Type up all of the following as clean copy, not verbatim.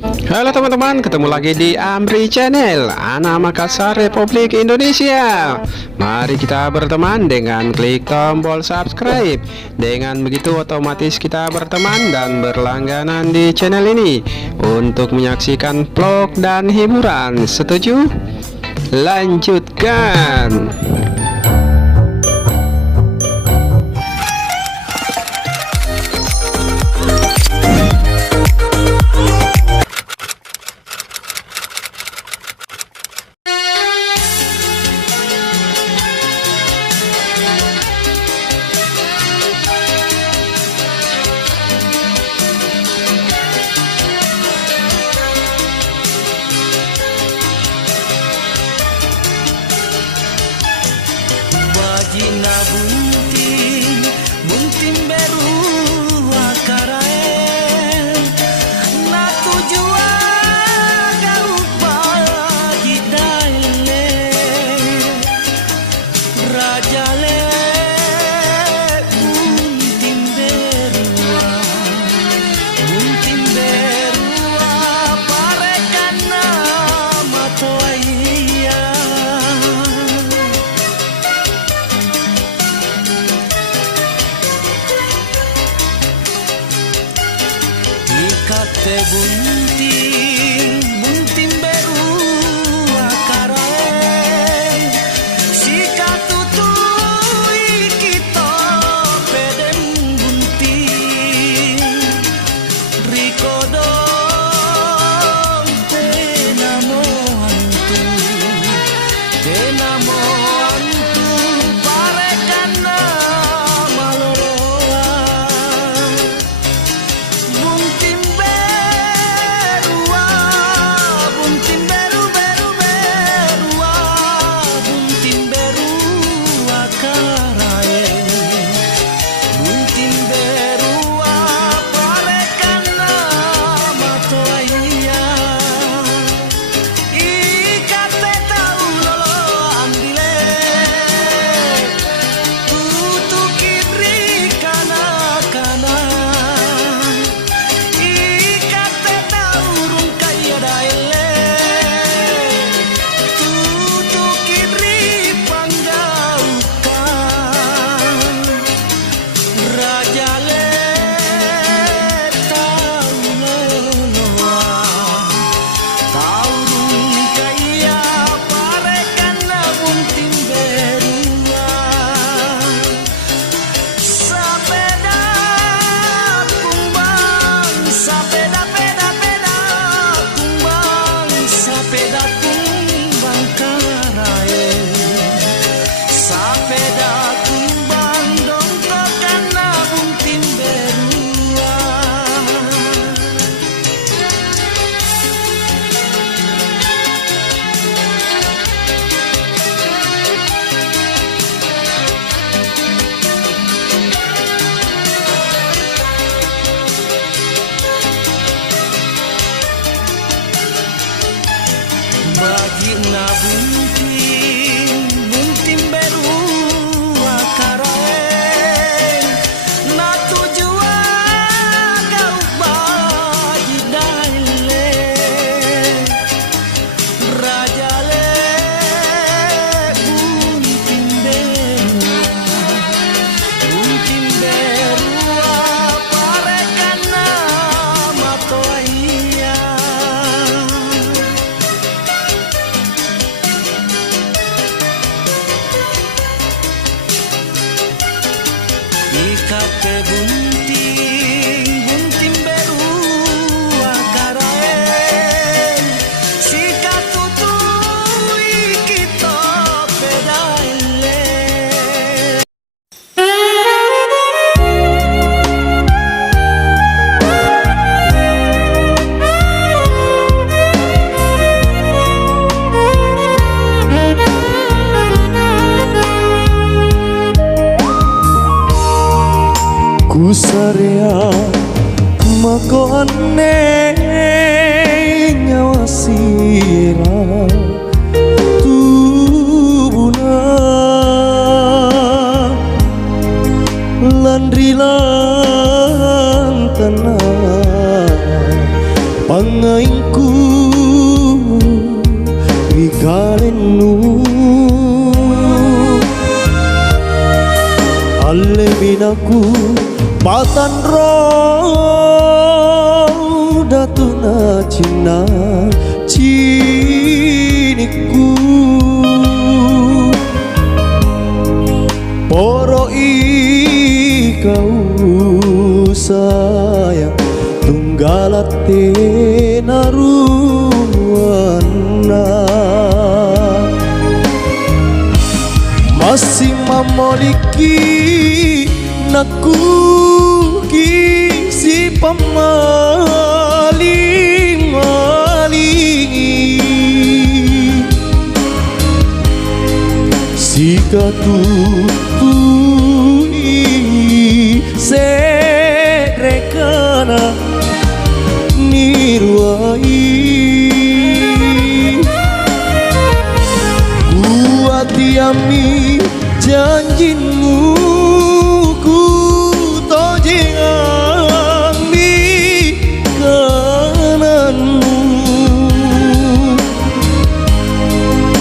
Halo teman-teman, ketemu lagi di Amri Channel, Anak Makassar Republik Indonesia. Mari kita berteman dengan klik tombol subscribe. Dengan begitu otomatis kita berteman dan berlangganan di channel ini untuk menyaksikan vlog dan hiburan. Setuju? Lanjutkan. Wajina bunting, bunting beru akarae, na tujua gau pagi daile, raja le bunting berua parekana matoaya. Kate bunting, bunting beru akarae, sika tutui kita pedem bunting, rikodong tenamo antu parekana maloloa. Bunting berua, bunting beru berua, bunting beru akarae, bunting berua parekana matoaya. Ikate tau lolo andile, tutu kibri kana. Wajina bunting, bunting beru akarae, na tujua gau bagi daile, raja le bunting berua parekana matoaya. Ikate bunting, bunting beru akarae, sika tutui kita pedaile. Kusarea mako ane nyawasira tubuna landri lantana pangai mainku rigalenu alle minaku patan ro datuna cina ciniku poro ikau sayang tunggalate naruana masih memiliki naku kisi pemaling-maling sika tutui serekana niruai tiami janjimu ku tojeng di kananmu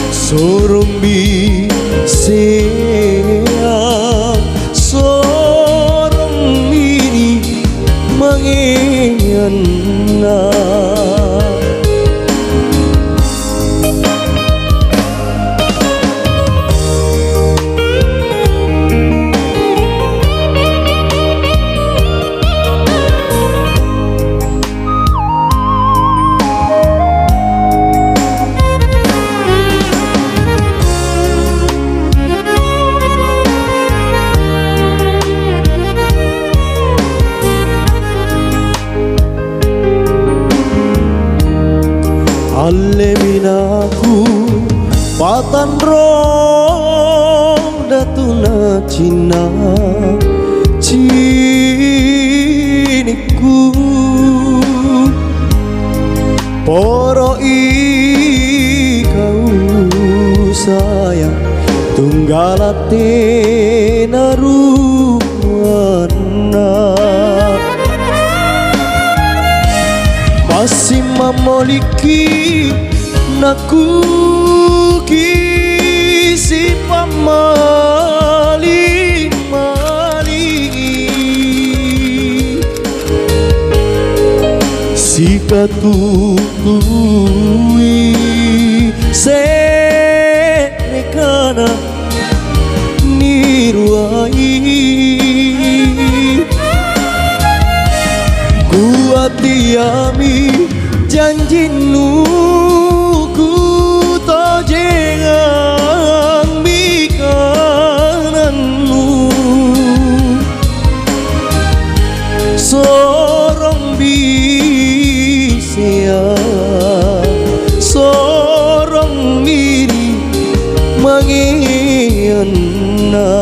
sorombi seang sorong ini mangena alle minaku patan rom datuna cina ciniku poro ikau sayang tunggalate naruana masih memiliki naku kisi pamaling-maling sika tutui serekana niruai tiami janjinu ku tojengang bikananmu sorong bisia sorong miri mangena